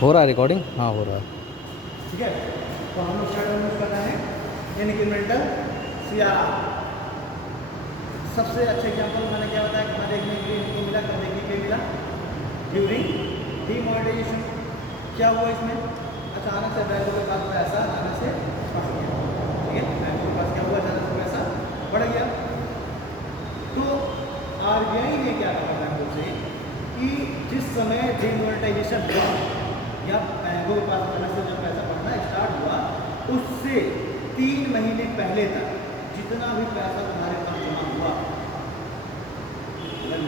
हो रहा है रिकॉर्डिंग? हाँ हो रहा है। ठीक है, तो हम लोग स्टार्ट यूज करना है इनक्रीमेंटल सीआरआर। सबसे अच्छे एग्जाम्पल मैंने क्या बताया, खाना देखने के लिए इनको मिला, खाने देखने के लिए मिला ड्यूरिंग डीमोनेटाइजेशन। क्या हुआ इसमें, अचानक से बैंकों के पास पैसा अचानक से बढ़ गया। ठीक है, बैंकों के पास क्या हुआ, अचानक से पैसा बढ़ गया। तो आरबीआई ने क्या कहा बैंकों से कि जिस समय डीमोनेटाइजेशन हुआ या बैंकों के पास अचानक से जब पैसा बढ़ना स्टार्ट हुआ, उससे 3 महीने पहले तक जितना भी पैसा तुम्हारे पास जमा हुआ,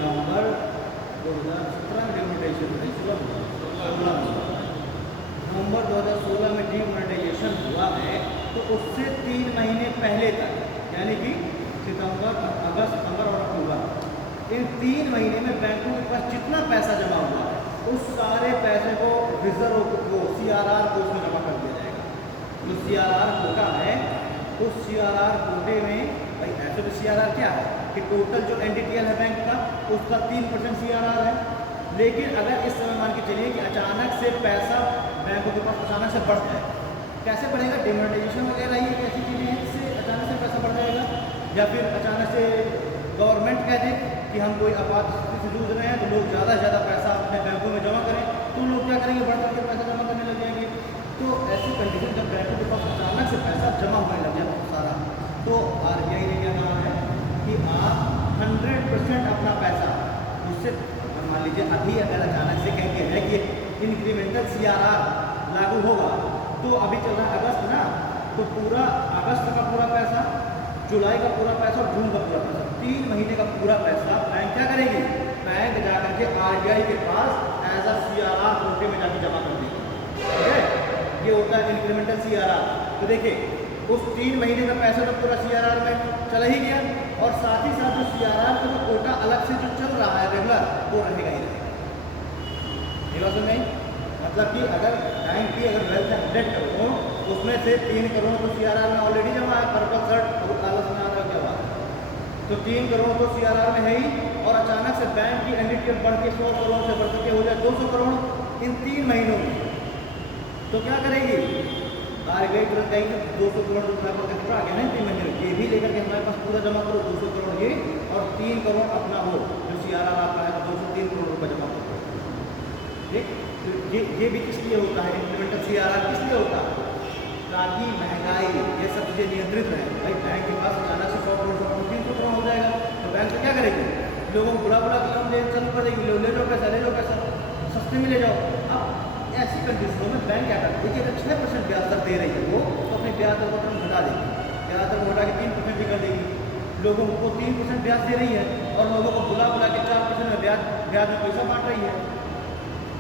नवंबर 2017 में डीमोनेटाइजेशन नवंबर 2016 में डीमोनेटाइजेशन हुआ है, तो उससे 3 महीने पहले तक यानी कि सितंबर, अगस्त, सितंबर और अक्टूबर, इन 3 महीने में बैंकों के पास जितना पैसा जमा हुआ है उस सारे पैसे को रिजर्व को सीआरआर को उसमें जमा कर दिया जाएगा। जो सीआरआर कोटा है, उस सीआरआर कोटे में भाई ऐसे तो सीआरआर क्या है कि टोटल जो एनडीटीएल है बैंक का उसका 3% सीआरआर है। लेकिन अगर इस समय मान के चलिए कि अचानक से पैसा बैंकों के पास अचानक से बढ़ जाए, कैसे बढ़ेगा, डिमोनेटाइजेशन वगैरह ये ऐसी चीज़ें हैं जिससे अचानक से पैसा बढ़ जाएगा, या फिर अचानक से गवर्नमेंट कह दे कि हम कोई आपात स्थिति से जूझ रहे हैं तो लोग ज़्यादा से ज़्यादा पैसा अपने बैंकों में जमा करें, तो लोग क्या करेंगे, बढ़ बढ़ के पैसा जमा करने लग जाएंगे। तो ऐसी कंडीशन जब बैंकों के पास अचानक से पैसा जमा होने लग जाए बहुत सारा, तो आरबीआई ने क्या कहा है कि आप 100% अपना पैसा उससे, मान लीजिए अभी अगर अचानक से कहेंगे है कि इंक्रीमेंटल सीआरआर लागू होगा, तो अभी चल रहा है अगस्त ना, तो पूरा अगस्त का पूरा पैसा, जुलाई का पूरा पैसा और जून का पूरा पैसा, 3 महीने का पूरा पैसा बैंक क्या करेगी, बैंक जाकर के आरबीआई के पास एज अ सीआरआर कोटे में जाकर जमा कर देगी। ठीक है, ये होता है इंक्रीमेंटल सीआरआर। तो देखिए उस 3 महीने का पैसा तो पूरा सीआरआर में चला ही गया, और साथ ही साथ जो सीआरआर का जो कोटा अलग से जो चल रहा है रेगुलर, वो रहेगा ही रहेगा। ये बात समझ में आई? मतलब कि अगर बैंक की अगर वेल्थ है 100 करोड़, उसमें से 3 करोड़ तो सीआरआर में ऑलरेडी जमा है, पर्पल शर्ट और काला सुना रहा क्या बात है, तो 3 करोड़ तो सीआरआर में है ही, और अचानक से बैंक की एनडीटीएल बढ़ के 100 करोड़ से बढ़ के हो जाए 200 करोड़ इन 3 महीनों में, तो क्या करेगी आरबीआई, तुरंत कहेगी 200 करोड़ रुपये पर कितना आ गया ना 3 महीने में, ये भी लेकर के हमारे पास पूरा जमा करो, 200 करोड़ ये और 3 करोड़ अपना वो जो सीआरआर आपका है, 203 करोड़ रुपये जमा करो। ठीक, तो ये भी किस लिए होता है, इंक्रीमेंटल सीआरआर किस लिए होता है, ताकि महंगाई ये सब चीज़ें नियंत्रित रहें। भाई बैंक के पास अचानक से 100 करोड़ 300 करोड़ हो जाएगा, तो बैंक तो क्या करेगी, लोगों को बुला बुला के लोन देना चालू कर देगी, ले लो पैसा, ले लो पैसा, सस्ते में ले जाओ। अब ऐसी कंडीशनों में बैंक क्या करती है कि अगर 6% ब्याज दर दे रही है वो, तो अपने ब्याज दर को तुरंत घटा देगी, ब्याज दर को घटा के 3% भी कर देगी। लोगों को 3% ब्याज दे रही है और लोगों को बुला बुला के 4% में ब्याज में पैसा बांट रही है,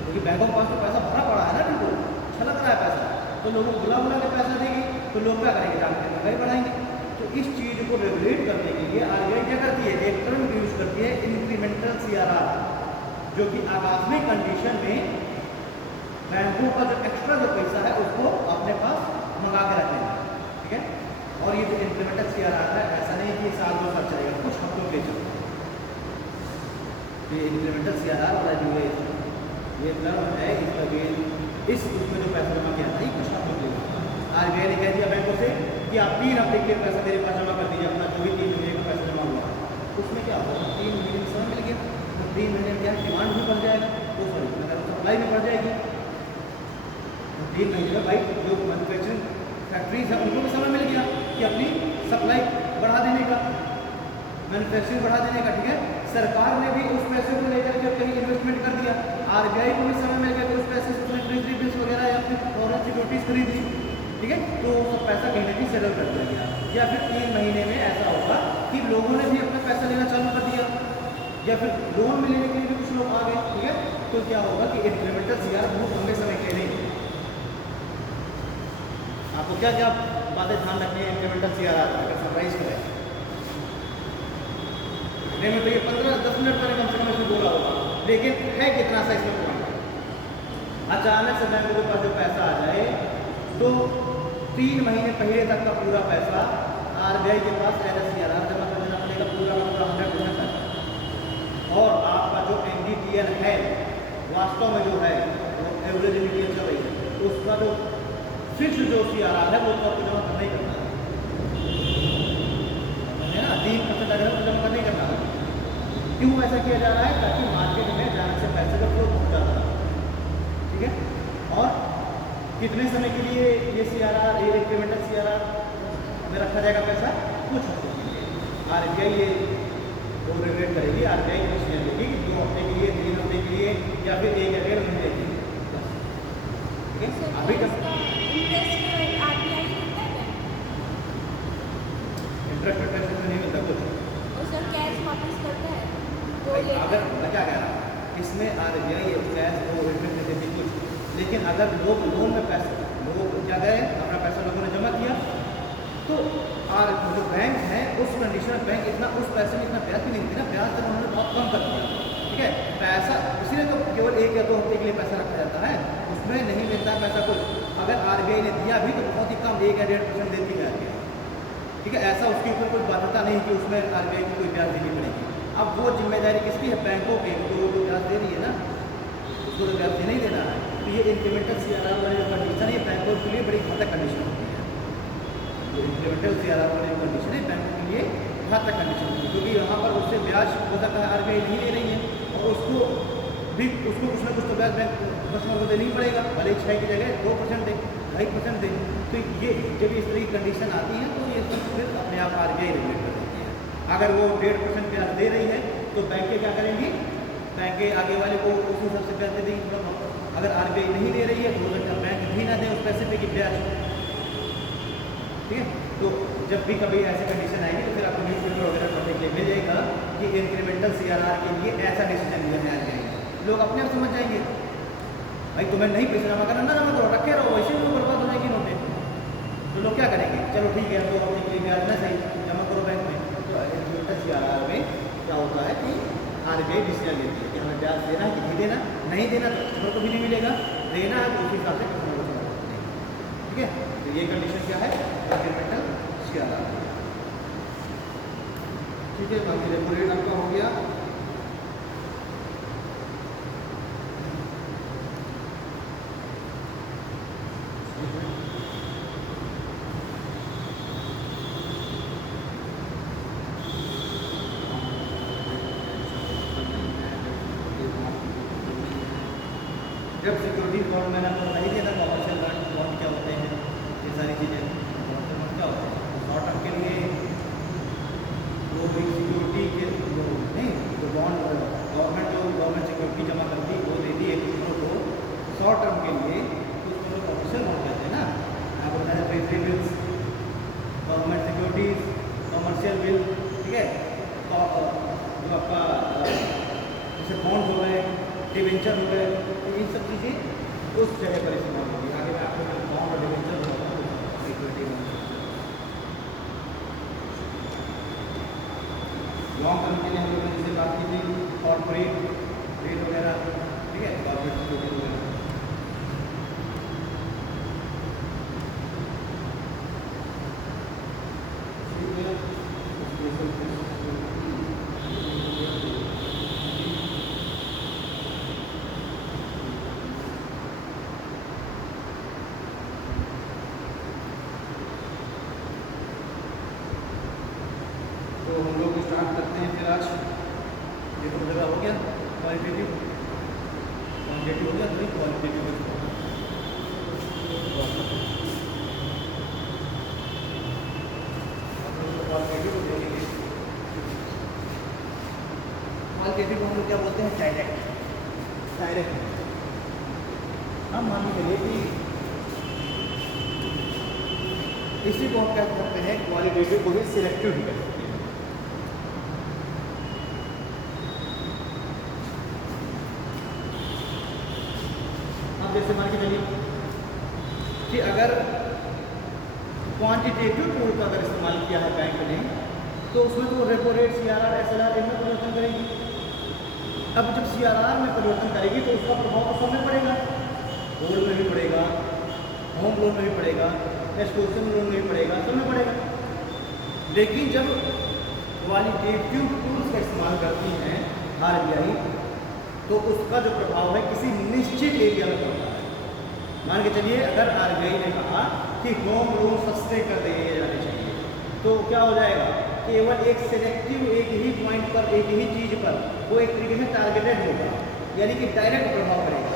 क्योंकि बैंकों के पास तो पैसा भरा पड़ा है ना, बिल्कुल छलक रहा है पैसा, तो लोगों को बुला बुला के पैसा देगी, तो लोग क्या करेंगे, जाकर महंगाई बढ़ाएंगे। तो इस चीज़ को रेगुलेट करने के लिए आरबीआई क्या करती है, एक टर्म यूज करती है इंक्रीमेंटल सीआरआर, जो कि आगामी कंडीशन में बैंकों का जो एक्स्ट्रा जो पैसा है उसको अपने पास मंगा के रखेंगे। ठीक है, और ये जो इंक्रीमेंटल सीआरआर है, ऐसा नहीं कि साल 2 साल चलेगा, कुछ हफ्तों के लिए चलेगा। ये इंक्रीमेंटल सीआरआर वाला जो है ये टर्म है, इस उसमें जो पैसा जमा किया था ये कुछ हफ्तों के लिए, आरबीआई ने कह दिया बैंकों से कि आप 3 हफ्ते के लिए पैसा मेरे पास जमा कर दीजिए, अपना जो भी 3 महीने का पैसा जमा हुआ, उसमें क्या होगा, 3 महीने में समय मिल गया, तो 3 महीने में क्या डिमांड भी बढ़ जाएगा, तो सप्लाई भी बढ़ जाएगी, 3 महीने में भाई जो मैन्युफैक्चरिंग फैक्ट्रीज है उनको भी समय मिल गया कि अपनी सप्लाई बढ़ा देने का, मैन्युफैक्चरिंग बढ़ा देने का। ठीक है, सरकार ने भी उस पैसे को लेकर के कहीं इन्वेस्टमेंट कर दिया, आरबीआई को भी समय मिल गया कि उस पैसे से उसने ट्रेजरी बिल्स वगैरह या फिर फॉरेन सिक्योरिटीज खरीद ली। ठीक है, तो वो पैसा कहीं ना कहीं सेटल कर दिया गया, या फिर 3 महीने में ऐसा होगा कि लोगों ने भी अपना पैसा लेना चालू कर दिया, या फिर लोन में लेने के लिए भी कुछ लोग आ गए। ठीक है, तो क्या होगा कि इंक्रीमेंटल सीआरआर बहुत लंबे समय के लिए, आपको क्या क्या बातें ध्यान रखनी है इंक्रीमेंटल सीआरआर अगर समराइज करें, नहीं मैं तो ये 15-10 मिनट मैंने कम से कम इसमें बोला होगा, लेकिन है कितना सा इसमें पॉइंट। अचानक से बैंकों के पास जो पैसा आ जाए, तो 3 महीने पहले तक का पूरा पैसा आरबीआई के पास एज सीआरआर जमा कर देना पड़ेगा, पूरा का पूरा 100% पैसा, और आपका जो एनडीटीएल है वास्तव में जो है वो फेवरेबिलिटी चल रही है, तो उसका जो फिक्स जो CRR है वो तो आपको जमा करना ही करना है ना। 3% अगर तो जमा करना ही करना है। क्यों ऐसा किया जा रहा है? ताकि मार्केट में जाने से पैसे का फ्लो पहुँच जाता है, ठीक है। और कितने समय के लिए ये CRR, ये इंक्रीमेंटल CRR में रखा जाएगा पैसा? कुछ हफ्ते के लिए। RBI ये रेगुलेट करेगी, RBI डिसीजन लेगी कि 2 हफ्ते के लिए, 3 हफ्ते के लिए या फिर 1 या 1.5 महीने के लिए, ठीक है। अभी तक इंटरेस्ट पैसे में नहीं मिलता कुछ, अगर मैं क्या कह रहा हूँ, इसमें RBI कैश वो इंटरेस्ट नहीं देती कुछ, लेकिन अगर लोग लोन में पैसे, लोग क्या करें, अपना पैसा लोगों ने जमा किया, तो और जो बैंक है उस कंडीशन में बैंक इतना उस पैसे में इतना ब्याज भी नहीं देती ना, ब्याज तो उन्होंने बहुत कम कर दिया, ठीक है। पैसा इसलिए तो केवल 1 या 2 हफ्ते के लिए पैसा रखा जाता है, उसमें नहीं मिलता पैसा कुछ। अगर RBI ने दिया भी तो बहुत ही कम, 1 या 1.5% देती है RBI, ठीक है। ऐसा उसके ऊपर कोई बाध्यता नहीं कि उसमें RBI को कोई ब्याज देनी पड़ेगी। अब वो जिम्मेदारी किसकी है? बैंकों की, तो जो ब्याज दे रही है ना, उसको तो ब्याज देना ही देना है। तो ये इंक्रीमेंटल CRR वाली जो कंडीशन है, ये बैंकों के लिए बड़ी घातक कंडीशन होती है। जो इंक्रीमेंटल CRR वाली कंडीशन है बैंकों के लिए घातक कंडीशन होती है, क्योंकि यहाँ पर उससे ब्याज हो सकता है RBI नहीं ले रही है, और उसको कुछ ना कुछ तो ब्याज बैंक कस्टमर को देना ही पड़ेगा, भले 6 की जगह 2% दे, 2.5% दे। तो ये जब इस तरह की कंडीशन आती है तो ये सब फिर अपने आप RBI रेगुलेट कर देती है। अगर वो 1.5% ब्याज दे रही है तो बैंकें क्या करेंगी? बैंकें आगे वाले को उस हिसाब से ब्याज दे देंगी थोड़ा बहुत। अगर RBI नहीं दे रही है तो हो सकता है बैंक भी ना दे उस पैसे पे की ब्याज, ठीक है। तो जब भी कभी ऐसी कंडीशन आएगी तो फिर आपको न्यूज़पेपर वगैरह पढ़ने के लिए मिल जाएगा कि इंक्रीमेंटल CRR के लिए ऐसा डिसीजन लिया है RBI। लोग अपने आप समझ जाएंगे, भाई तुम्हें नहीं पैसा जमा करना, ना जमा करो, रखे रहो, वैसे भी बर्बाद हो जाएगी नोटें। तो लोग क्या करेंगे? चलो ठीक है, तो अपने के लिए ब्याज ना सही जमा करो बैंक में। तो इंक्रीमेंटल CRR में क्या होता है कि RBI डिसीजन लेती है कि हमें ब्याज देना है कि नहीं देना, नहीं देना तो कस्टमर को भी नहीं मिलेगा, देना है तो उसी हिसाब से कस्टमर को जमा करते हैं, ठीक है। तो ये कंडीशन क्या है? इंक्रीमेंटल CRR, ठीक है। बाकी रेपो रेट आपका हो गया। जब सिक्योरिटी बॉन्ड मैंने आपको नहीं दिया था, कॉमर्शियल बॉन्ड क्या होते हैं, ये सारी चीज़ें, कॉमर्शियल बॉन्ड क्या होते हैं, शॉर्ट टर्म के लिए वो सिक्योरिटी के नहीं, तो बॉन्ड गवर्नमेंट सिक्योरिटी जमा करती वो देती है किसी को शॉर्ट टर्म के लिए, तो उसको लोग कॉमर्शियल बॉन्ड कहते हैं ना। आपको बताया treasury bills, government securities, commercial bill, ठीक है। जो आपका जैसे बॉन्ड हो गए, डिवेंचर हो गए, तो इन सब चीज़ें उस जगह पर इस्तेमाल होगी। आगे मैं आपको बॉन्ड और डिवेंचर सिक्योरिटी लॉन्ग टर्म के लिए हम लोगों ने जैसे बात की थी कॉर्पोरेट रेट वगैरह, ठीक है, कॉर्पोरेट सिक्योरिटी वगैरह। तो हम लोग स्टार्ट करते हैं फिर आज। ये तो जगह हो गया क्वालिटेटिव, क्वांटिटेटिव हो गया, थोड़ी क्वालिटेटिव क्वालिटेटिव देखेंगे। क्वालिटेटिव हम लोग क्या बोलते हैं? डायरेक्ट। हम मान के चलिए कि इसी को हम क्या करते हैं, क्वालिटेटिव को भी सिलेक्टिव भी करते हैं। जैसे मान के चलिए कि अगर क्वांटिटेटिव टूल का अगर इस्तेमाल किया है बैंक ने, तो उसमें तो रेपो रेट, CRR, SLR इनमें परिवर्तन करेगी। अब जब CRR में परिवर्तन करेगी तो उसका प्रभाव तो सब में पड़ेगा, गोल्ड में भी पड़ेगा, होम लोन में भी पड़ेगा, एस्टूडेंट लोन में भी पड़ेगा, सब में पड़ेगा। लेकिन जब क्वालिटेटिव टूल्स का इस्तेमाल करती हैं RBI, तो उसका जो प्रभाव है किसी निश्चित एरिया में पड़ता है। मान के चलिए अगर आरबीआई ने कहा कि होम लोन सस्ते कर दिए जाने चाहिए, तो क्या हो जाएगा, केवल एक सिलेक्टिव एक ही पॉइंट पर, एक ही चीज़ पर वो एक तरीके से टारगेटेड होगा, यानी कि डायरेक्ट प्रभाव पड़ेगा।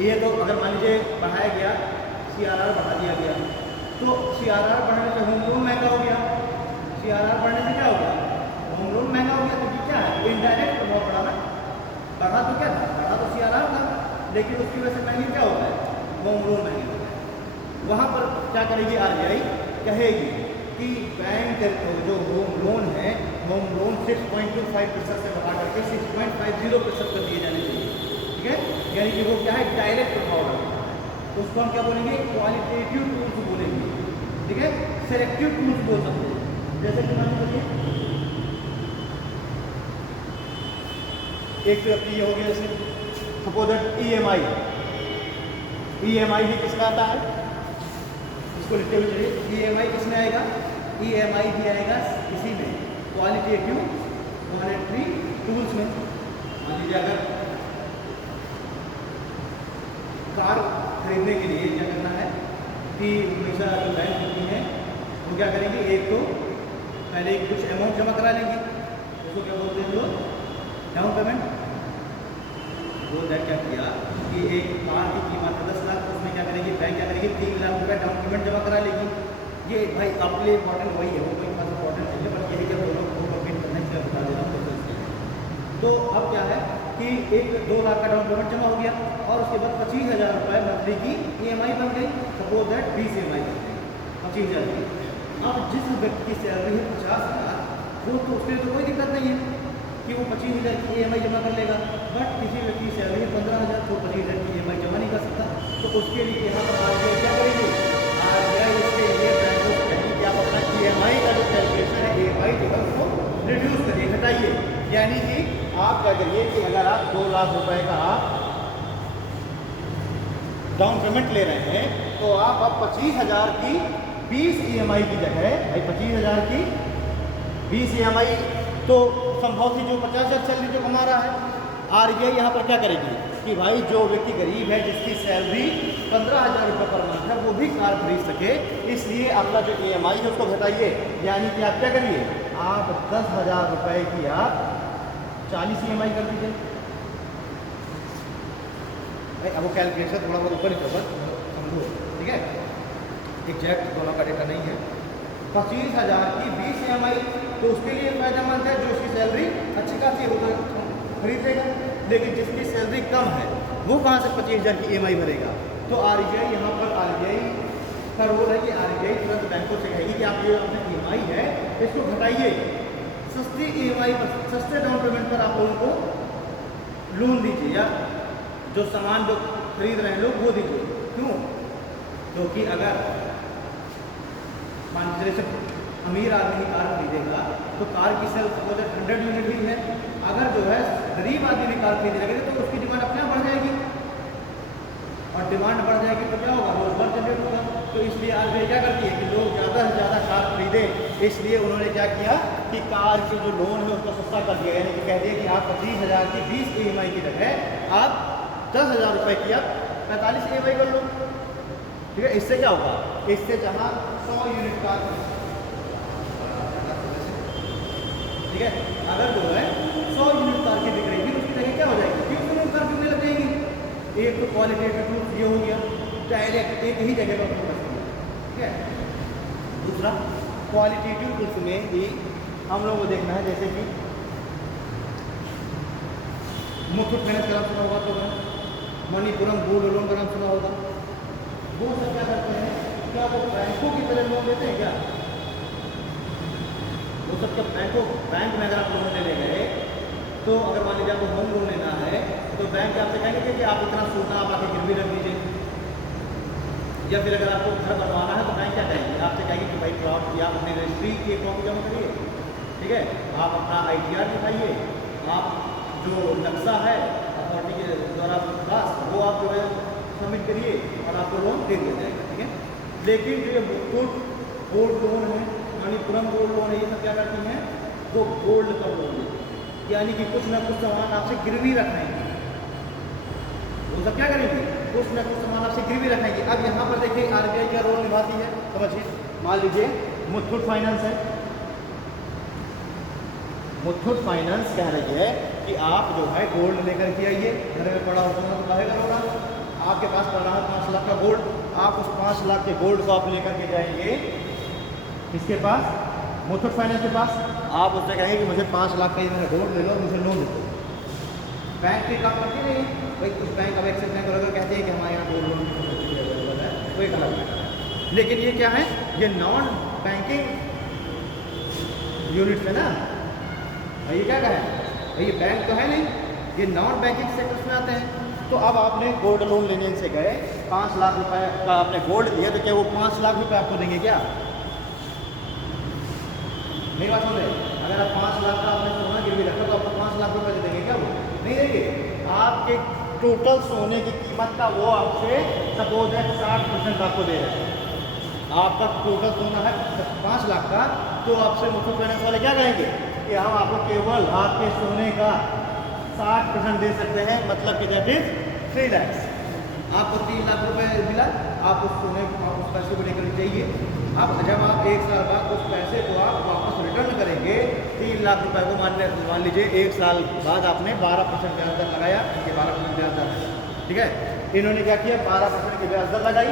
ये तो अगर मान लीजिए बढ़ाया गया, CRR बढ़ा दिया गया, तो CRR बढ़ने से होम लोन महंगा हो गया, CRR बढ़ने से क्या हो गया, होम लोन महंगा हो गया। तो क्या है, इनडायरेक्ट प्रभाव पड़ा ना। बढ़ा तो क्या था, बढ़ा तो CRR था, लेकिन उसकी वजह से महंगी क्या होता है, होम लोन महंगे होता है। वहाँ पर क्या करेगी आरबीआई, कहेगी कि बैंक जो होम लोन है, होम लोन 6.25% से बढ़ा करके 6.50% कर दिए जाने चाहिए, ठीक है। यानी कि वो क्या है, डायरेक्ट प्रभाव डालता है। तो उसको हम क्या बोलेंगे, क्वालिटेटिव टूल्स बोलेंगे, ठीक है। सेलेक्टिव टूल्स बोल सकते हैं। जैसे कि मान लीजिए एक तो ये हो गया, जैसे सपोज दैट EMI भी किसका आता है, इसको लिखते हुए चलिए। EMI किस में आएगा, EMI भी आएगा इसी में, क्वालिटेटिव मॉनेटरी टूल्स में। मान लीजिए अगर कार खरीदने के लिए क्या करना है कि हमेशा जो बैंक होती है वो क्या करेंगे, एक तो पहले कुछ अमाउंट जमा करा लेंगे, उसको क्या बोलते हैं, जो डाउन पेमेंट। वो क्या किया कि एक कार की कीमत 10 लाख, तो उसमें क्या करेगी बैंक, क्या करेगी 3 लाख रुपये डाउन पेमेंट जमा करा लेगी। ये भाई अपने लिए इंपॉर्टेंट वही है, वो कोई खास इंपॉर्टेंट नहीं है, बट यही जब दोनों को कंप्लीट करने का बता दे रहा हूँ। तो अब क्या है कि 2 लाख का डाउन पेमेंट जमा हो गया, और उसके बाद 25,000 रुपये मंथली की EMI बन गई। सपोज दैट 20 EMI बन गई 25,000 की। अब जिस व्यक्ति की सैलरी है 50,000, वो तो उसके लिए तो कोई दिक्कत नहीं है कि वो 25,000 की EMI जमा कर लेगा। बट किसी व्यक्ति की सैलरी है 15,000, तो 25,000 की EMI जमा नहीं कर सकता। तो उसके लिए यहाँ पर आरबीआई क्या करेगी, आरबीआई इसके लिए बैंक को कहेगी कि आप अपना EMI का जो कैलकुलेशन है, EMI जो है उसको रिड्यूस करिए, घटाइए। यानी कि आप क्या करिए कि अगर आप 2 लाख रुपए का डाउन पेमेंट ले रहे हैं, तो आप अब 25,000 की 20 EMI की जगह, भाई 25,000 की 20 EMI, तो संभव थी जो 50,000 सैलरी जो कमा रहा है। आरबीआई यहाँ पर क्या करेगी कि भाई जो व्यक्ति गरीब है, जिसकी सैलरी 15,000 रुपये पर मंथ है, वो भी कार खरीद सके, इसलिए आपका जो EMI है उसको घटाइए। यानी कि आप क्या करिए, आप 10,000 रुपये की आप 40 EMI कर दीजिए। अब वो कैलकुलेशन थोड़ा बहुत ऊपर नीचे समझो, ठीक है, एग्जैक्ट दोनों का डेटा नहीं है। 25,000 की 20 EMI, तो उसके लिए फायदेमंद है, जो उसकी सैलरी अच्छी खासी है वो तो खरीद लेगा, लेकिन जिसकी सैलरी कम है वो कहाँ से 25,000 की EMI भरेगा। तो आरबीआई यहाँ पर, आरबीआई का रोल है कि आरबीआई तुरंत बैंकों से कहेगी कि आप ये अपने EMI है इसको घटाइए, सस्ती EMI पर, सस्ते डाउन पेमेंट पर आप लोगों को लोन दीजिए, या जो सामान जो खरीद रहे हैं लोग वो दीजिए। क्यों, क्योंकि अगर मान लीजिए जैसे अमीर आदमी की कार खरीदेगा तो कार की सेल 100 यूनिट ही है, अगर जो है गरीब आदमी की कार खरीदने लगेगा तो उसकी डिमांड अपने आप बढ़ जाएगी, और डिमांड बढ़ जाएगी तो क्या होगा, रोजगार जनरेट होगा। तो इसलिए आरबीआई क्या करती है कि लोग ज़्यादा से ज़्यादा कार खरीदें, इसलिए उन्होंने क्या किया कि कार की जो लोन है उसको सस्ता कर दिया, यानी कि कह दिया कि आप 25,000 की 20 EMI की जगह आप 10,000 रुपये की आप 45 EMI कर लो, ठीक है। इससे क्या होगा, इससे जहाँ 100 यूनिट कार, ठीक है, अगर जो है 100 यूनिट कार की बिक रही थी, उसकी जगह क्या हो जाएगी, 20 यूनिट कार बिकने लग जाएगी। एक तो क्वालिटेटिव टूल्स ये हो गया, डायरेक्ट एक ही जगह पर फोकस किया, ठीक है। दूसरा क्वालिटेटिव टूल्स में भी हम लोग को देखना है, जैसे कि मुथूट फाइनेंस का नाम सुना होगा, तो मणिपुरम गोल्ड लोन का नाम सुना होगा। वो सब क्या करते हैं, क्या वो बैंकों की तरह लोन देते हैं क्या, वो सब क्या बैंक में अगर आप लोन लेने गए, तो अगर मान लीजिए आपको होम लोन लेना है, तो बैंक आपसे कहेंगे कि आप इतना सोना आप आके गिरवी रख दीजिए, या फिर अगर आपको घर बनवाना है तो बैंक क्या कहेंगे, आपसे कहेंगे कि भाई प्लॉट की आप अपनी रजिस्ट्री की एक कॉपी जमा करिए, ठीक है, आप अपना ITR दिखाइए, आप जो नक्शा है अथॉरिटी के द्वारा पास वो आप जो है सबमिट करिए, और आपको लोन दे दिया जाएगा, ठीक है। लेकिन जो ये मुथूट गोल्ड लोन है, मणिपुरम गोल्ड लोन है, ये सब क्या करती हैं, वो गोल्ड का लोन देती है, यानी कि कुछ ना कुछ सामान आपसे गिरवी रख रहे हैं, वो सब क्या करेंगी, कुछ ना कुछ सामान आपसे गिरवी रखेंगे। अब यहाँ पर देखिए आरबीआई क्या रोल निभाती है, समझिए। मान लीजिए मुथूट फाइनेंस है, मुथूट फाइनेंस कह रही है कि आप जो है गोल्ड लेकर के आइए, घर में पड़ा होगा तो काहे करोगा, आपके पास पड़ा है 5 लाख का गोल्ड, आप उस 5 लाख के गोल्ड को आप लेकर के जाएंगे किसके पास, मुथूट फाइनेंस के पास। आप उससे कहेंगे कि मुझे 5 लाख का ही मेरा गोल्ड ले लो, मुझे लोन दे दो। बैंक के काम करती नहीं भाई, कुछ बैंक अब एक्सिस बैंक वगैरह कहते हैं कि हमारे यहाँ गोल्ड लोन अवेलेबल है, वो एक अलग मैटर है। लेकिन ये क्या है, ये नॉन बैंकिंग यूनिट है ना भाई, ये क्या कहें, ये बैंक तो है नहीं, ये नॉन बैंकिंग सेक्टर्स में आते हैं। तो अब आपने गोल्ड लोन लेने से गए, 5 लाख रुपए का आपने गोल्ड लिया, तो क्या वो 5 लाख रुपए आपको देंगे क्या, मेरी बात सुन रहे, अगर आप 5 लाख का आपने सोना गिरवी रखा तो आपको 5 लाख रुपए देंगे क्या, वो नहीं देंगे। आपके टोटल सोने की कीमत का वो आपसे सपोज है 60% आपको दे रहे हैं। आपका टोटल सोना है 5 लाख का, तो आपसे मुथूट फाइनेंस वाले क्या कहेंगे कि हम आपको केवल आपके सोने का 60% दे सकते हैं, मतलब कि दैट इज 3 लाख। आपको 3 लाख रुपए मिला, आप उस सोने उस पैसे को लेकर जाइए। अब जब आप 1 साल बाद उस पैसे को आप वापस रिटर्न करेंगे, 3 लाख रुपए को मान लीजिए 1 साल बाद आपने 12% ब्याज दर लगाया, ये 12% ब्याज दर है, ठीक है। इन्होंने क्या किया, 12% की ब्याज दर लगाई।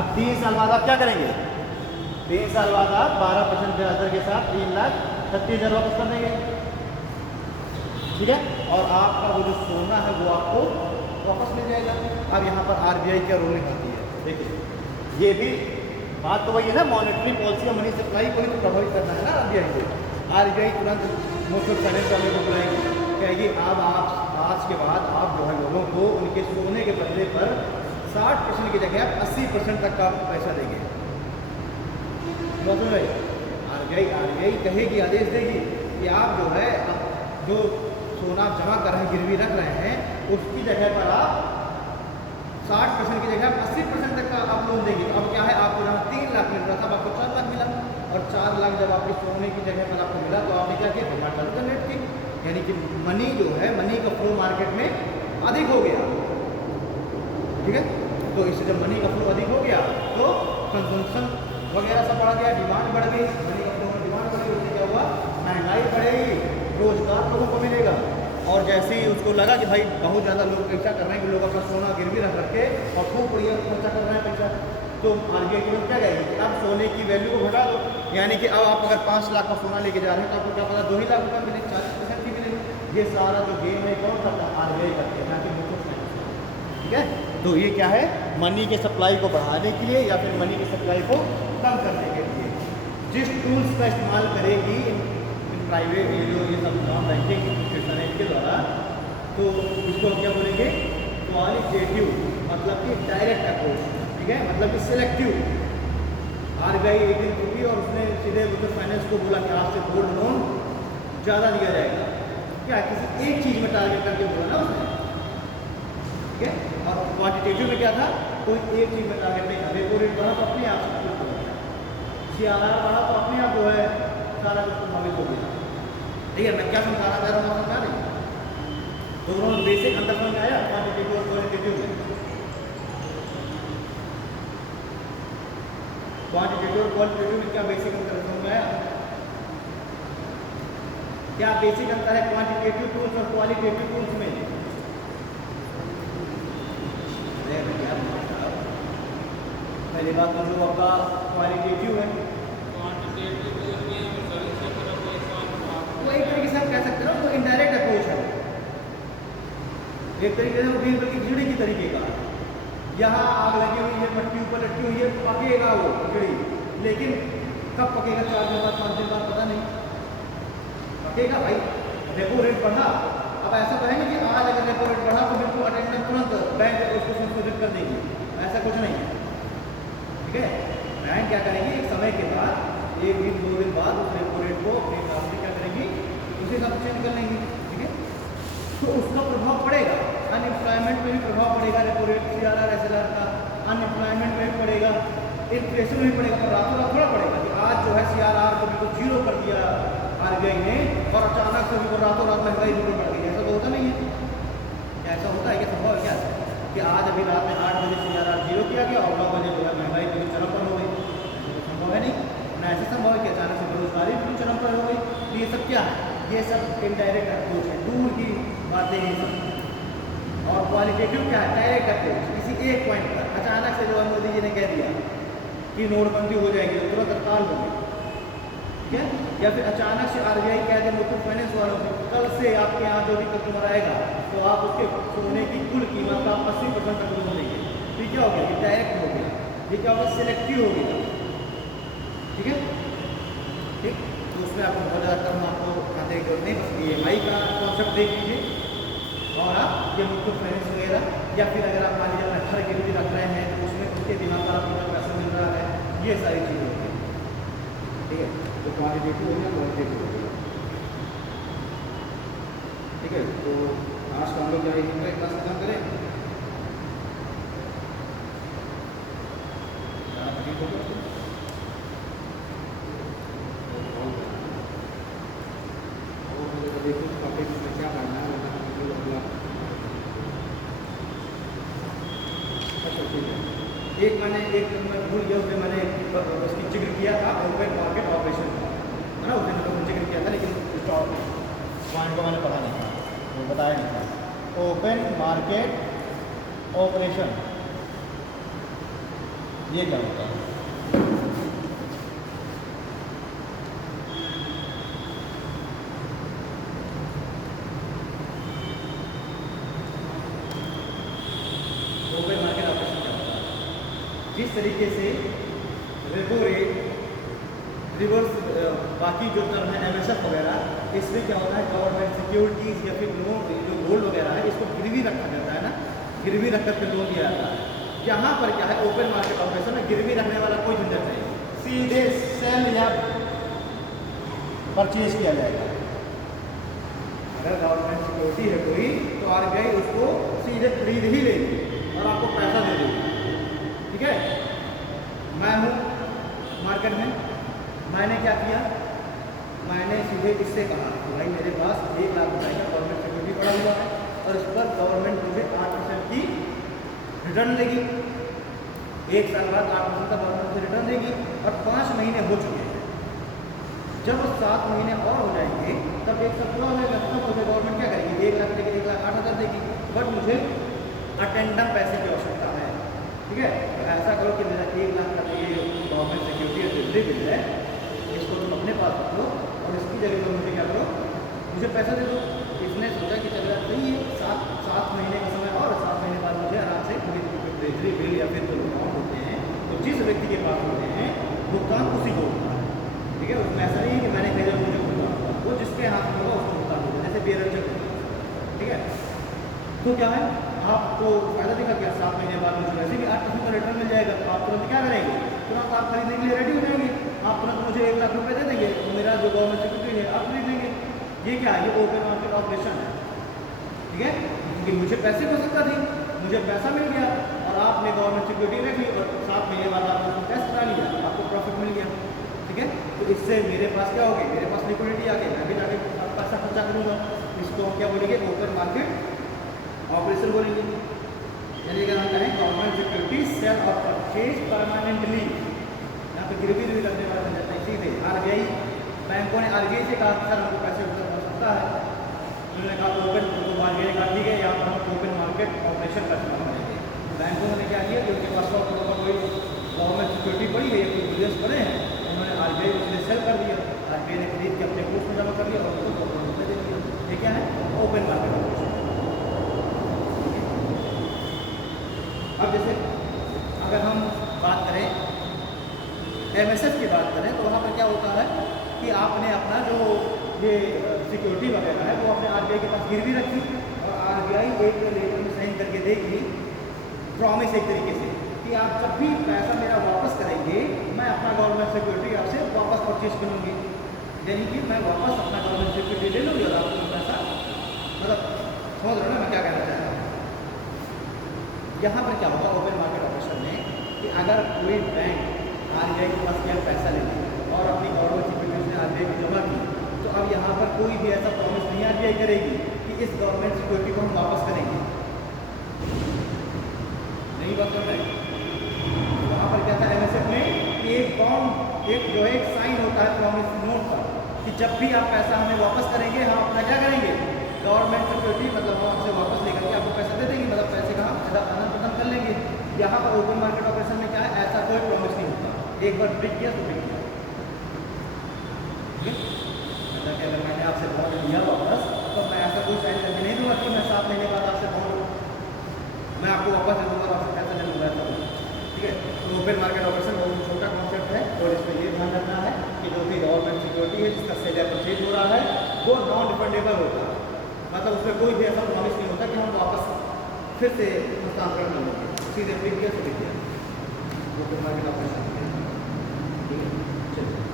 अब 3 साल बाद आप क्या करेंगे, 3 साल बाद आप 12% ब्याज दर के साथ 3,38,000 वापस कर देंगे, ठीक है। और आपका वो जो सोना है वो आपको वापस मिल जाएगा। अब यहाँ पर आरबीआई क्या रोल निभाती है, देखिए ये भी बात तो वही है ना, मॉनेटरी पॉलिसी और मनी सप्लाई को ही तो प्रभावित करना है ना आरबीआई को। आरबीआई तुरंत मुथूट फाइनेंस वाले को बुलाएगी, कहेगी अब आप आज के बाद आप जो है लोगों को उनके सोने के बदले पर 60% की जगह आप 80% तक का पैसा देंगे। आरबीआई कहेगी, आदेश देगी कि आप जो है जो सोना आप जमा कर रहे हैं, गिरवी रख रहे हैं, उसकी जगह पर आप 60% की जगह 80% तक का आप लोन देंगे। अब क्या है, आपको जहाँ 3 लाख मिल रहा था, अब आपको 4 लाख मिला, और 4 लाख जब आपके सोने की जगह पर आपको मिला तो आपने क्या किया, डिमांड चालू जनरेट की, यानी कि मनी जो है, मनी का फ्लो मार्केट में अधिक हो गया, ठीक है। तो इससे जब मनी का फ्लो अधिक हो गया तो कंजम्पशन वगैरह सब बढ़ गया, डिमांड बढ़ गई, मनी का फ्लो में डिमांड बढ़ गई, उससे क्या हुआ, महंगाई बढ़ेगी, रोजगार लोगों को मिलेगा। और जैसे ही उसको लगा कि भाई बहुत ज़्यादा लोग पैसा कर रहे हैं, कि लोग अपना सोना गिरवी रख के और खूब बढ़िया खर्चा कर रहे हैं पैसा, तो आरबीआई की लोग क्या कहेंगे, अब सोने की वैल्यू को घटा दो, यानी कि अब आप अगर 5 लाख का सोना लेके जा रहे हैं तो आपको क्या पता 2 ही लाख रुपये मिले, 40% की मिलेगी। ये सारा जो गेम है कौन करता है, आरबीआई करती है, ना कि मुथूट फाइनेंस, ठीक है। तो ये क्या है, मनी के सप्लाई को बढ़ाने के लिए या फिर मनी की सप्लाई को कम करने के लिए जिस टूल्स का इस्तेमाल करेगी प्राइवेट ये सब नॉन बैंकिंग इंस्टीट्यूशन है इनके द्वारा, तो इसको हम क्या बोलेंगे, क्वालिटेटिव, मतलब कि डायरेक्ट अप्रोच, ठीक है, मतलब कि सिलेक्टिव। आरबीआई एक दिन रुकी और उसने सीधे मुथूट फाइनेंस को बोला कि आज से गोल्ड लोन ज़्यादा दिया जाएगा, क्या किसी एक चीज़ में टारगेट करके बोला ना उसने, ठीक है। और क्वांटिटेटिव में क्या था, कोई एक चीज़ में टारगेट नहीं था, रेपो रेट बढ़ा तो अपने आप से कुछ हो गया, CRR बढ़ा तो अपने आप जो है सारा कुछ प्रभावित हो गया, ठीक है। मैं क्या समझाना चाह रहा हूँ, समझ आ रही, तो उन्होंने बेसिक अंतर समझ आया क्वांटिटेटिव और क्वालिटेटिव में, क्वांटिटेटिव और क्वालिटेटिव में क्या बेसिक अंतर समझ आया, क्या बेसिक अंतर है क्वांटिटेटिव टूल्स और क्वालिटेटिव टूल्स में। पहली बात तो जो आपका क्वालिटेटिव है, एक तरीके से आप कह सकते हो वो इनडायरेक्ट अप्रोच है, एक तरीके से वो खिचड़ी की तरीके का, यहाँ आग लगी हुई है, मट्टी ऊपर लटकी हुई है, पकेगा वो खिचड़ी, लेकिन कब पकेगा, 4 दिन बाद 5 दिन बाद पता नहीं पकेगा भाई। रेपो रेट बढ़ा, अब ऐसा तो है नहीं कि आज अगर रेपो रेट बढ़ा तो बिल्कुल अटेंडेंस तुरंत बैंक उसको संशोधित कर देगी, ऐसा कुछ नहीं है, ठीक है। बैंक क्या करेंगे, एक समय के बाद 1 दिन 2 दिन बाद उस रेपो रेट को अपने हिसाब से क्या करेंगी, उसी हिसाब से चेंज कर लेंगे, ठीक है। तो उसका प्रभाव पड़ेगा, अनएम्प्लॉयमेंट में भी प्रभाव पड़ेगा, रेपो रेट CRR SLR का, अनएम्प्लॉयमेंट में भी पड़ेगा, इन्फ्लेशन में भी पड़ेगा, पर रातों रात थोड़ा पड़ेगा कि आज जो है CRR को बिल्कुल 0 कर दिया आरबीआई ने और अचानक से बिल्कुल रातों रात महंगाई बिल्कुल बढ़ गई, ऐसा तो होता नहीं है, ऐसा होता है कि आज अभी रात में 8 बजे CRR जीरो किया गया और 9 बजे जो है महंगाई पूरी चरम पर हो गई, तो संभव है नहीं ना। ऐसा संभव है कि अचानक से बेरोजगारी पूरी चरम पर हो गई। तो ये सब क्या है, ये सब इनडायरेक्ट अप्रोच है, दूर की बातें ये सब। और क्वालिटेटिव क्या है, डायरेक्ट अप्रोच। किसी एक पॉइंट पर अचानक से जो है मोदी जी ने कह दिया कि नोटबंदी हो जाएगी तो तुरंत हड़ताल होगी, ठीक है। या फिर अचानक से RBI कह दे मुथूट फाइनेंस वालों को कल से आपके यहाँ जो भी कस्टमर आएगा तो आप उसके सोने की कुल कीमत का 80% तक लोन देंगे। तो क्या हो गया, ये डायरेक्ट हो गया, ये क्या होगा, सिलेक्टिव हो गया, ठीक है। ठीक, तो उसमें आपको बहुत ज़्यादा कम आपको खाते की जरूरत नहीं, बस EMI का कॉन्सेप्ट देख लीजिए और आप ये मुथूट फाइनेंस वगैरह या फिर अगर आप मान लीजिए अपना घर गिरवी रख रहे हैं तो उसमें उसके बिना पर आपको पैसा मिल रहा है, ये सारी चीज़ें होती हैं, ठीक है। तो क्वालिटेटिव हो गया, क्वालिटेटिव हो गया, ठीक है। तो आज का हम लोग जो है क्लास खत्म करें। देखो टॉपिक में क्या करना है, अच्छा ठीक है। एक मैं भूल गया, उसमें मैंने उसकी जिक्र किया था ओपन मार्केट ऑपरेशन का, है ना, उसने तो जिक्र किया था लेकिन पॉइंट को मैंने पढ़ा नहीं था, वो बताया नहीं था। ओपन मार्केट ऑपरेशन ये क्या होता है? ओपन मार्केट ऑपरेशन क्या होता है? जिस तरीके से रेपो रेट, रिवर्स, बाकी जो टर्म है MSF वगैरह, इसमें क्या होता है, गवर्नमेंट सिक्योरिटीज़ या फिर लोन जो गोल्ड वगैरह है इसको गिरवी रखा जाता है ना, गिरवी रख करके लोन दिया जाता है। यहाँ पर क्या है, ओपन मार्केट ऑपरेशन में गिरवी रखने वाला कोई झंझट नहीं, सीधे सेल या परचेज किया जाएगा। अगर गवर्नमेंट सिक्योरिटी है कोई तो RBI उसको सीधे खरीद ही लेगी और आपको पैसा दे देगी, ठीक है। मैं हूँ मार्केट में, मैंने क्या किया, मैंने सीधे इससे कहा कि भाई मेरे पास 1 लाख रुपए का गवर्नमेंट सिक्योरिटी पड़ा हुआ है और इस पर गवर्नमेंट मुझे 8% की रिटर्न देगी, 1 साल बाद 8% का गवर्नमेंट से रिटर्न देगी और 5 महीने हो चुके हैं। जब 7 महीने और हो जाएंगे तब 1 साल पूरा हो जाएगा, तब मुझे गवर्नमेंट क्या करेगी, 1 लाख देगी, 1,08,000 देगी, बट मुझे अटेंडम पैसे की आवश्यकता है, ठीक है। तो ऐसा करो कि मेरा 1 लाख का ये गवर्नमेंट सिक्योरिटी डिलीवरी बिल है, इसको तुम अपने पास रख लो और इसकी जगह पर मुझे क्या करो, मुझे पैसा दे दो। इसने सोचा कि चल रहा सही है, 7 महीने का समय और 7 महीने बाद मुझे आराम से पूरी ट्रेजरी बिल या फिर जो अमाउंट होते हैं तो जिस व्यक्ति के पास होते हैं भुगतान उसी को होता है, ठीक है। उसमें ऐसा नहीं है कि मैंने भेजा मुझे भुगतान होगा, वो जिसके हाथ में होगा उसको भुगतान होगा, जैसे बेरर चेक होता है, ठीक है। तो क्या है, आपको फायदा दिखा क्या, 7 महीने बाद मुझे वैसे भी 8% का रिटर्न मिल जाएगा, तो आप तुरंत क्या करेंगे, तुरंत आप खरीदने के लिए रेडी हो जाएंगे, आप तुरंत मुझे 1 लाख रुपए दे देंगे तो मेरा जो गवर्नमेंट सिक्योरिटी है आप खरीद लेंगे। ये क्या है, ये ओपन मार्केट ऑपरेशन है, ठीक है। क्योंकि मुझे पैसे की आवश्यकता थी, मुझे पैसा मिल गया और आपने गवर्नमेंट सिक्योरिटी रख ली और 7 महीने बाद आपने उसको टेस्ट करा लिया, आपको प्रॉफिट मिल गया, ठीक है। तो इससे मेरे पास क्या हो गया, मेरे पास लिक्विडिटी आ गई, मैं भी जाके पैसा खर्चा करूँगा, इसको हम क्या बोलेंगे, ओपन मार्केट ऑपरेशन बोलेंगे। यानी अगर हम कहें गवर्नमेंट सिक्योरिटी सेल और परचेज परमानेंटली, यहाँ पे गिरवी भी रखने वाला समझता है, इसीलिए RBI, बैंकों ने RBI से कहा सर हमको पैसे हो सकता है, उन्होंने कहा ओपन, तो RBI ने कहा ठीक है यहाँ पर हम ओपन मार्केट ऑपरेशन का इस्तेमाल करेंगे। बैंकों ने क्या किया, जो उनके पास कोई गवर्नमेंट सिक्योरिटी पड़ी है या कोई बिजनेस पड़े हैं, उन्होंने RBI उसने सेल कर दिया, RBI ने खरीद के अपने कोर्स में जमा कर लिया और उसको गवर्नमेंट दे दिया। ये क्या है, ओपन मार्केट ऑपरेशन। अब जैसे अगर हम बात करें MSF की बात करें तो वहाँ पर क्या होता है कि आपने अपना जो ये सिक्योरिटी वगैरह है वो अपने RBI के पास गिरवी रखी और RBI एक लेटर में साइन करके देगी, प्रॉमिस एक तरीके से कि आप जब भी पैसा मेरा वापस करेंगे मैं अपना गवर्नमेंट सिक्योरिटी आपसे वापस परचेज करूँगी, यानी कि मैं वापस अपना गवर्नमेंट सिक्योरिटी ले लूँगी और आपको पैसा, मतलब समझ रहे हो ना मैं क्या कहना चाहता हूँ। यहाँ पर क्या होगा ओपन मार्केट ऑपरेशन में कि अगर कोई बैंक RBI के पास क्या पैसा ले और अपनी गवर्नमेंट सिक्योरिटी ने RBI को जमा की, तो अब यहाँ पर कोई भी ऐसा प्रॉमिस नहीं RBI करेगी कि इस गवर्नमेंट सिक्योरिटी को हम वापस करेंगे, एक जो है एक साइन होता है प्रॉमिस नोट पर कि जब भी आप पैसा हमें वापस करेंगे हम अपना क्या करेंगे, गवर्नमेंट सिक्योरिटी मतलब हम आपसे वापस लेकर के आपको पैसा दे देंगे, मतलब पैसे का हम आदान प्रदान कर लेंगे। यहाँ पर ओपन मार्केट ऑपरेशन में क्या है, ऐसा कोई प्रॉमिस नहीं होता, एक बार ब्रेक किया तो ब्रेक किया। मतलब कि अगर मैंने आपसे बॉन्ड लिया वापस तो मैं ऐसा कोई साइन करके नहीं दूंगा कि मैं 7 महीने बाद आपसे बॉन्ड मैं आपको वापस दे दूँगा, आपसे पैसा ले लूँगा, ऐसा नहीं। ठीक है, तो ओपन मार्केट ऑपरेशन बहुत छोटा कॉन्सेप्ट है और इसमें ये ध्यान रखना है कि जो भी गवर्नमेंट सिक्योरिटी है जिसका सेल या परचेज हो रहा है वो नॉन रिफंडेबल होता है, मतलब उसमें कोई भी ऐसा प्रॉमिस नहीं होता कि हम वापस फिर से हस्तांतरण कर लेंगे, सीधे फ्री किया तो किया ओपन मार्केट ऑपरेशन। ठीक है, चलिए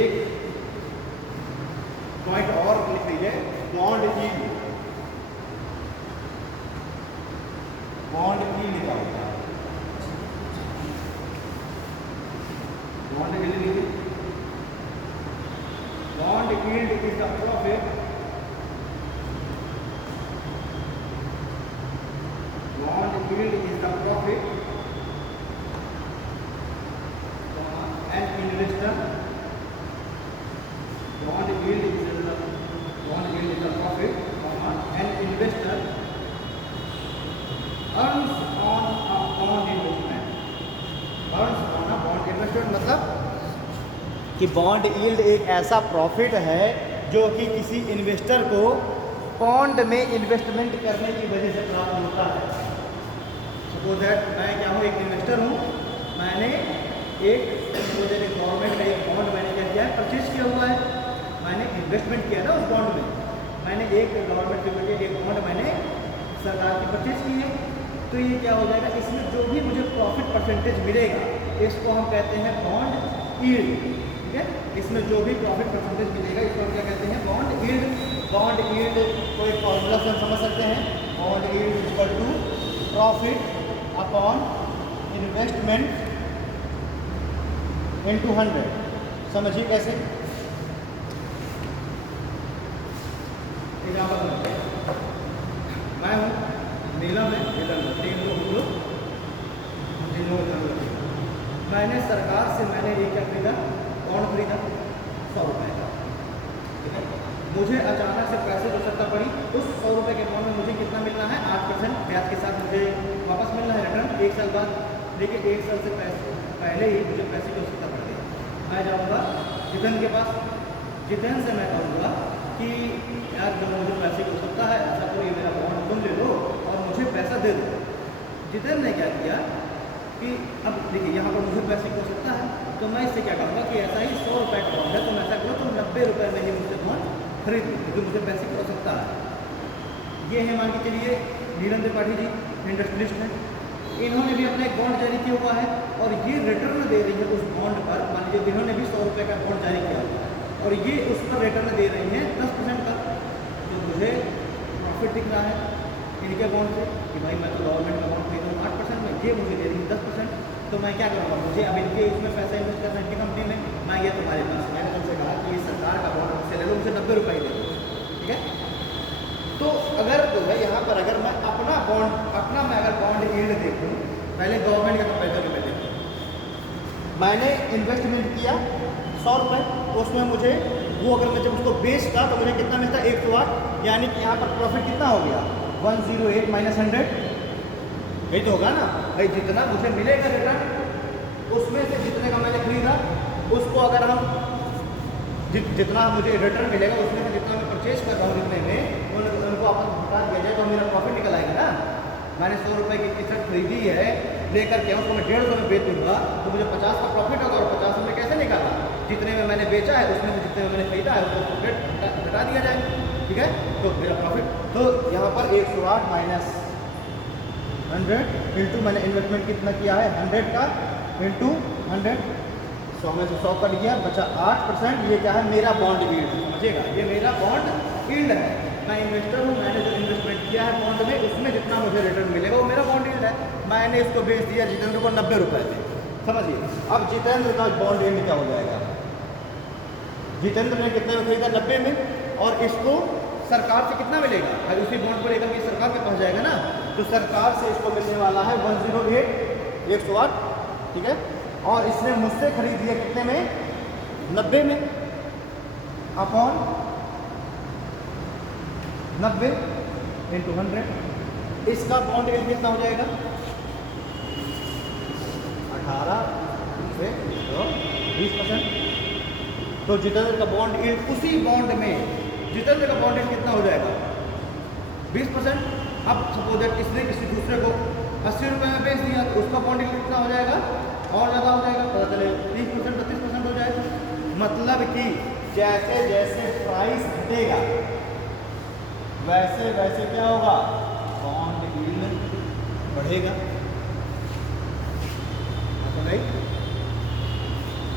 एक पॉइंट और लिख लीजिए, बॉन्ड यील्ड। बॉन्ड यील्ड क्या होता है, बॉन्ड यील्ड लीजिए। Bond yield is the profit, bond yield is the profit and investor, bond yield is the profit an investor earns on a bond investment, earns on a bond investment मतलब कि bond yield एक ऐसा profit है जो कि किसी investor को bond में इन्वेस्टमेंट करने की वजह से प्राप्त होता है। सपोज दैट मैं क्या हूँ, एक इन्वेस्टर हूँ, मैंने एक गवर्नमेंट का एक बॉन्ड मैंने क्या किया है, परचेज किया हुआ है, मैंने इन्वेस्टमेंट किया ना उस बॉन्ड में, मैंने एक गवर्नमेंट सिक्योरिटी एक बॉन्ड मैंने सरकार की परचेज की है, तो ये क्या हो जाएगा, इसमें जो भी मुझे प्रॉफिट परसेंटेज मिलेगा इसको हम कहते हैं बॉन्ड यील्ड। ठीक है, इसमें जो भी प्रॉफिट परसेंटेज मिलेगा इसको हम क्या कहते हैं, बॉन्ड यील्ड। बॉन्ड यील्ड को एक फॉर्मूला से हम समझ सकते हैं, bond yield equal to profit upon investment into 100। समझिए कैसे, मैं हूँ नीलम है, मैंने सरकार से मैंने ये क्या खरीदा, बॉन्ड खरीदा 100 रुपये का। ठीक है, मुझे अचानक से पैसे की आवश्यकता पड़ी, उस 100 रुपये के बॉन्ड में मुझे कितना मिलना है, 8% ब्याज के साथ मुझे वापस मिलना है रिटर्न 1 साल बाद। लेकिन 1 साल से पहले ही मुझे पैसे की आवश्यकता पड़ गई, मैं जाऊँगा जितेंद्र के पास, जितेंद्र से मैं कहूँगा कि यार जो मुझे पैसे की आवश्यकता है, ऐसा तो ये मेरा बॉन्ड तुम ले लो और मुझे पैसा दे दो। जितेंद्र ने क्या किया कि अब देखिए यहाँ पर मुझे पैसे की आवश्यकता है, तो मैं इससे क्या कहूँगा कि ऐसा ही 100 रुपये का बॉन्ड है, तुम ऐसा करो तुम 90 रुपये में ही मुझसे बॉन्ड खरीद लो क्योंकि मुझे पैसे की आवश्यकता है। ये है मान के चलिए नीलम त्रिपाठी जी इंडस्ट्रियलिस्ट हैं, इन्होंने भी अपना एक बॉन्ड जारी किया हुआ है और ये रिटर्न दे रही है उस बॉन्ड पर, मान लीजिए इन्होंने भी 100 रुपये का बॉन्ड जारी किया हुआ है और ये उस पर रिटर्न दे रही हैं 10% का, तो मुझे प्रॉफिट दिख रहा है इनके बॉन्ड से कि भाई मैं तो गवर्नमेंट का बॉन्ड खरीद रहा हूँ 8% में, ये मुझे दे रही है 10%, तो मैं क्या करूँगा, मुझे अब इनके इसमें पैसा इन्वेस्ट करना है इनकी कंपनी में, मैं ये तुम्हारे पास, मैंने तुमसे कहा कि ये सरकार का बॉन्ड मुझसे ले लो, मुझे 90 रुपये ही दे दो। ठीक है, तो अगर जो है यहाँ पर अगर मैं अपना बॉन्ड मैं अगर बॉन्ड यील्ड देखूँ, पहले गवर्नमेंट का कंपेरिजन में देखूँ, मैंने इन्वेस्टमेंट किया 100 रुपये, उसमें मुझे वो अगर मैं जब उसको बेचता तो मुझे कितना मिलता है 108, यानी कि यहाँ पर प्रॉफिट कितना हो गया 108 माइनस 100, यही तो होगा ना भाई, जितना मुझे मिलेगा रिटर्न उसमें से जितने का मैंने खरीदा उसको अगर हम जितना मुझे रिटर्न मिलेगा उसमें से जितना मैं परचेज कर रहा हूँ जितने में उनको आपस हटा दिया जाए तो मेरा प्रॉफिट निकल आएगा ना। मैंने 100 रुपये की टिकट खरीदी है लेकर के उसको मैं 150 में बेच दूँगा तो मुझे 50 का प्रॉफिट होगा और 50 रुपये कैसे निकाला, जितने में मैंने बेचा है उसमें से जितने में मैंने खरीदा है उसको प्रॉफिट हटा दिया जाए। ठीक है, तो मेरा प्रॉफिट तो यहाँ पर 108 माइनस 100 इंटू मैंने इन्वेस्टमेंट कितना किया है 100 का इंटू 100, 100 में से 100 कट गया, बचा 8%, ये क्या है मेरा बॉन्ड यील्ड, समझिएगा ये मेरा बॉन्ड यील्ड है। मैं इन्वेस्टर हूँ, मैंने जो इन्वेस्टमेंट किया है बॉन्ड में उसमें जितना मुझे रिटर्न मिलेगा वो मेरा बॉन्ड यील्ड है। मैंने इसको बेच दिया जितेंद्र को 90 रुपये में, समझिए। अब जितेंद्र का बॉन्ड यील्ड क्या हो जाएगा, जितेंद्र ने कितने में खरीदा 90 में और इसको सरकार से कितना मिलेगा, अगर उसी बॉन्ड को लेकर के सरकार के पास जाएगा ना, तो सरकार से इसको मिलने वाला है 108, ठीक है। और इसने मुझसे खरीद लिया कितने में, 90 में, अपॉन 90 इंटू 100। इसका बॉन्ड यील्ड कितना हो जाएगा, 18 से 20%। तो जितेंद्र का बॉन्ड यील्ड, उसी बॉन्ड में जितेंद्र का बॉन्ड यील्ड कितना हो जाएगा, 20%। अब सपोज दैट इसने किसी दूसरे को 80 रुपये में बेच दिया, तो उसका बॉन्ड यील्ड कितना हो जाएगा, और ज़्यादा हो जाएगा, पता चले 30%, 32% हो जाएगा। मतलब कि जैसे जैसे प्राइस घटेगा वैसे वैसे क्या होगा, बॉन्ड यील्ड बढ़ेगा। तो नहीं,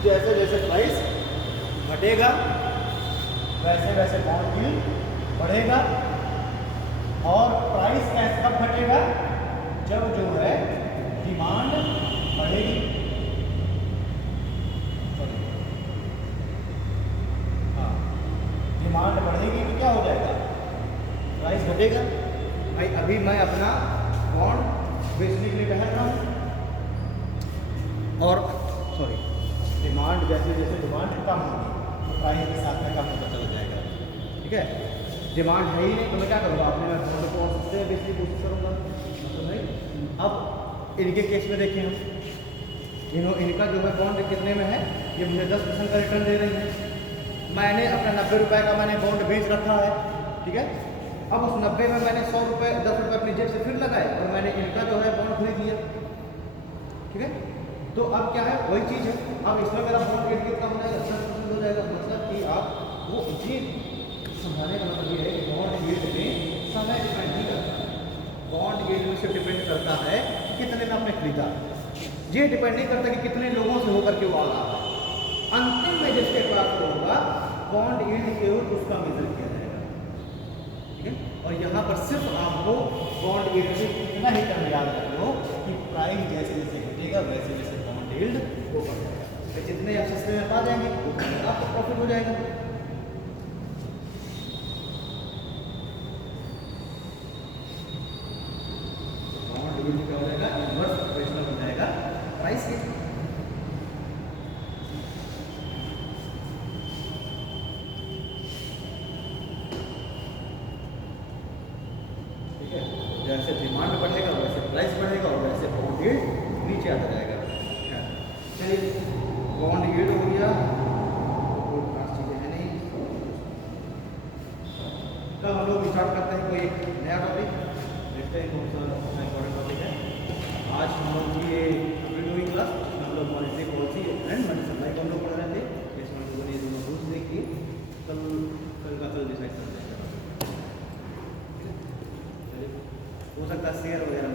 जैसे जैसे प्राइस घटेगा वैसे वैसे बॉन्ड यील्ड बढ़ेगा। और प्राइस कैसे कब घटेगा, जब जो है डिमांड बढ़ेगी, हाँ डिमांड बढ़ेगी तो क्या हो जाएगा, प्राइस घटेगा। भाई अभी मैं अपना बॉन्ड बेचने के लिए टहल रहा हूँ, और सॉरी डिमांड जैसे जैसे डिमांड कम होगी तो प्राइस के साथ में कम होता चला जाएगा, ठीक है। डिमांड है ही नहीं तो मैं क्या करूँगा, अपने मैं बॉन्ड को और सस्ते में बेचने की कोशिश करूँगा। तो भाई अब इनके केस में देखें हम, इनका जो है बॉन्ड कितने में है, ये मुझे 10% का रिटर्न दे रही है। मैंने अपना 90 रुपये का मैंने बॉन्ड बेच रखा है, ठीक है। अब उस 90 में मैंने 100 रुपये 10 रुपये अपनी जेब से फिर लगाए और मैंने इनका जो है बॉन्ड खरीद लिया, ठीक है। तो अब क्या है, वही चीज़ है। अब इसमें मेरा बॉन्ड यील्ड कितना हो जाएगा, 10% हो जाएगा। मतलब कि आप वो ये समझाने का मतलब ये है कि बॉन्ड यील्ड में समय डिपेंड नहीं करता, बॉन्ड यील्ड में सिर्फ डिपेंड करता है कि कितने में आपने खरीदा। ये डिपेंड नहीं करता कि कितने लोगों से होकर के वो आ रहा है। अंतिम में जिसके पास होगा बॉन्ड यील्ड केवल उसका मेजर किया जाएगा, ठीक है। और यहाँ पर सिर्फ आपको बॉन्ड यील्ड में इतना ही टर्म याद रखो कि प्राइस जैसे जैसे घटेगा वैसे वैसे बॉन्ड यील्ड वो बढ़ जाएगा। तो जितने आप सस्ते में पा जाएंगे उतना आपको प्रॉफिट हो जाएगा। बॉन्ड यील्ड क्या हो जाएगा, इनवर्स प्रोपोर्शनल हो जाएगा प्राइस के। जैसे डिमांड बढ़ेगा वैसे प्राइस बढ़ेगा और वैसे बॉन्ड यील्ड नीचे आता जाएगा। चलिए बॉन्ड यील्ड हो गया, कोई खास चीज़ें हैं नहीं। कल हम लोग स्टार्ट करते हैं कोई नया टॉपिक, देखते हैं कौन सा इम्पोर्टेंट टॉपिक है। आज हम लोग की ये वीडियो क्लास हम लोग monetary policy and money supply को हम लोग पढ़ रहे थे। इसमें हम लोगों ने दोनों रूल्स देखिए, कल का कल डिसाइड कर देंगे। हो सकता है शेयर वगैरह